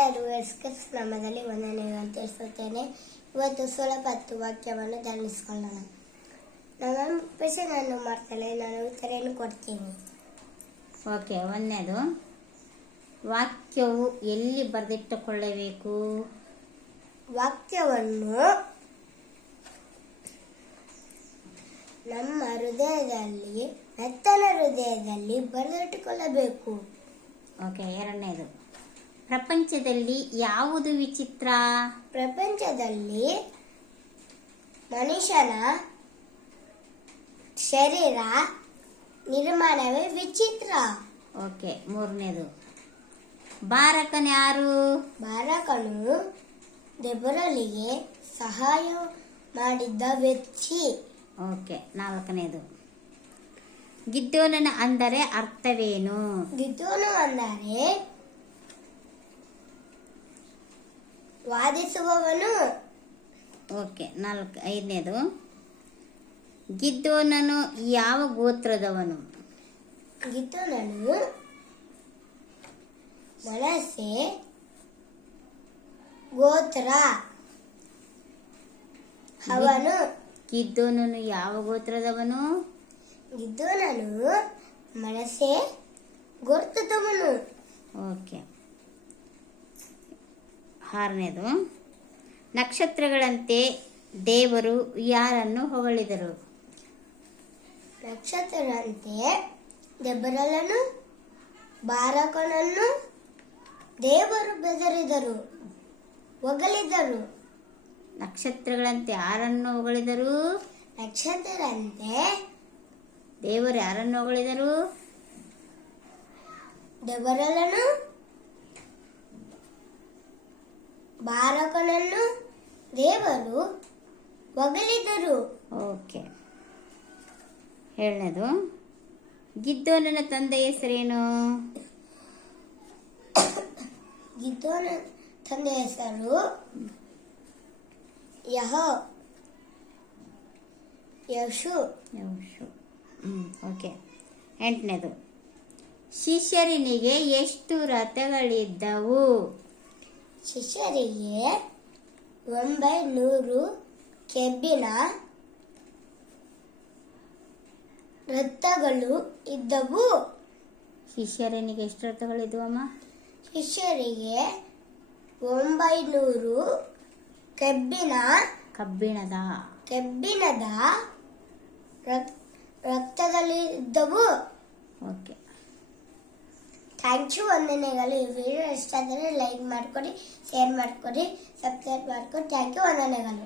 ಎಲ್ಲರಿಗೂ ನಾಮದಲ್ಲಿ ವಂದನೆಗಳನ್ನು ತಿಳಿಸುತ್ತೇನೆ. ಇವತ್ತು ಸ್ವಲ್ಪ ಹೊತ್ತು ವಾಕ್ಯವನ್ನು ಧ್ಯಾನಿಸಿಕೊಳ್ಳೋಣ. ನಾನು ಪ್ರಶ್ನೆಯನ್ನು ಮಾಡ್ತೇನೆ, ನಾನು ಉತ್ತರವನ್ನು ಕೊಡ್ತೀನಿ. ಓಕೆ, ಒಂದನೇದು ವಾಕ್ಯವು ಎಲ್ಲಿ ಬರೆದಿಟ್ಟುಕೊಳ್ಳಬೇಕು? ವಾಕ್ಯವನ್ನು ನಮ್ಮ ಹೃದಯದಲ್ಲಿ, ಮೆತ್ತನ ಹೃದಯದಲ್ಲಿ ಬರೆದಿಟ್ಟುಕೊಳ್ಳಬೇಕು. ಓಕೆ, ಎರಡನೇದು ಪ್ರಪಂಚದಲ್ಲಿ ಯಾವುದು ವಿಚಿತ್ರ? ಪ್ರಪಂಚದಲ್ಲಿ ಮನುಷ್ಯನ ಶರೀರ ನಿರ್ಮಾಣವೇ ವಿಚಿತ್ರ. ಓಕೆ, ಮೂರನೇದು ಬಾರಕನ್ಯಾರು? ಬಾರಕನು ದೆಬೋರಳಿಗೆ ಸಹಾಯ ಮಾಡಿದ್ದ ವ್ಯಕ್ತಿ. ಓಕೆ, ನಾಲ್ಕನೇದು ಗಿದ್ದೋನನ ಅಂದರೆ ಅರ್ಥವೇನು? ಗಿದ್ದೋನು ಅಂದರೆ ವಾದಿಸುವವನು. ಓಕೆ, ಐದನೇದು ಗಿದ್ದೋನನು ಯಾವ ಗೋತ್ರದವನು? ಗಿದ್ದೋನನು ಮನಸ್ಸೆ ಗೋತ್ರ. ಅವನು ಗಿದ್ದೋನನು ಯಾವ ಗೋತ್ರದವನು? ಗಿದ್ದೋನನು ಮನಸ್ಸೆ ಗೋತ್ರದವನು. ಓಕೆ, ಆರನೇದು ನಕ್ಷತ್ರಗಳಂತೆ ದೇವರು ಯಾರನ್ನು ಹೊಗಳಿದರು? ನಕ್ಷತ್ರದಂತೆ ದೆಬೋರಳನ್ನು, ಬಾರಕನನ್ನು ದೇವರು ಬೆದರಿದರು, ಹೊಗಳಿದರು. ನಕ್ಷತ್ರಗಳಂತೆ ಯಾರನ್ನು ಹೊಗಳಿದರು? ನಕ್ಷತ್ರದಂತೆ ದೇವರು ಯಾರನ್ನು ಹೊಗಳಿದರು? ದೆಬೋರಳನ್ನು, ಬಾರಕನನ್ನು ದೇವರು ಹೊಗಳಿದರು. ಓಕೆ, ಏಳನೇದು ಗಿದ್ದೋನನ ತಂದೆಯ ಹೆಸರೇನು? ಗಿದ್ದೋನ ತಂದೆಯ ಹೆಸರು ಯಶು. ಓಕೆ, ಎಂಟನೇದು ಶಿಷ್ಯರನಿಗೆ ಎಷ್ಟು ರಥಗಳಿದ್ದವು? ಶಿಷ್ಯರಿಗೆ 900 ಕೆಬ್ಬಿನ ರಥಗಳು ಇದ್ದವು. ಶಿಷ್ಯರನಿಗೆ ಎಷ್ಟು ರಥಗಳಿದ್ದವು ಅಮ್ಮ? ಶಿಷ್ಯರಿಗೆ 900 ಕಬ್ಬಿಣದ ರಥಗಳಿದ್ದವು. ಓಕೆ, ಥ್ಯಾಂಕ್ ಯು, ವಂದನೆಗಳು. ಈ ವಿಡಿಯೋ ಇಷ್ಟ ಆದರೆ ಲೈಕ್ ಮಾಡಿಕೊಡಿ, ಶೇರ್ ಮಾಡಿಕೊಡಿ, ಸಬ್ಸ್ಕ್ರೈಬ್ ಮಾಡಿಕೊಡಿ. ಥ್ಯಾಂಕ್ ಯು, ವಂದನೆಗಳು.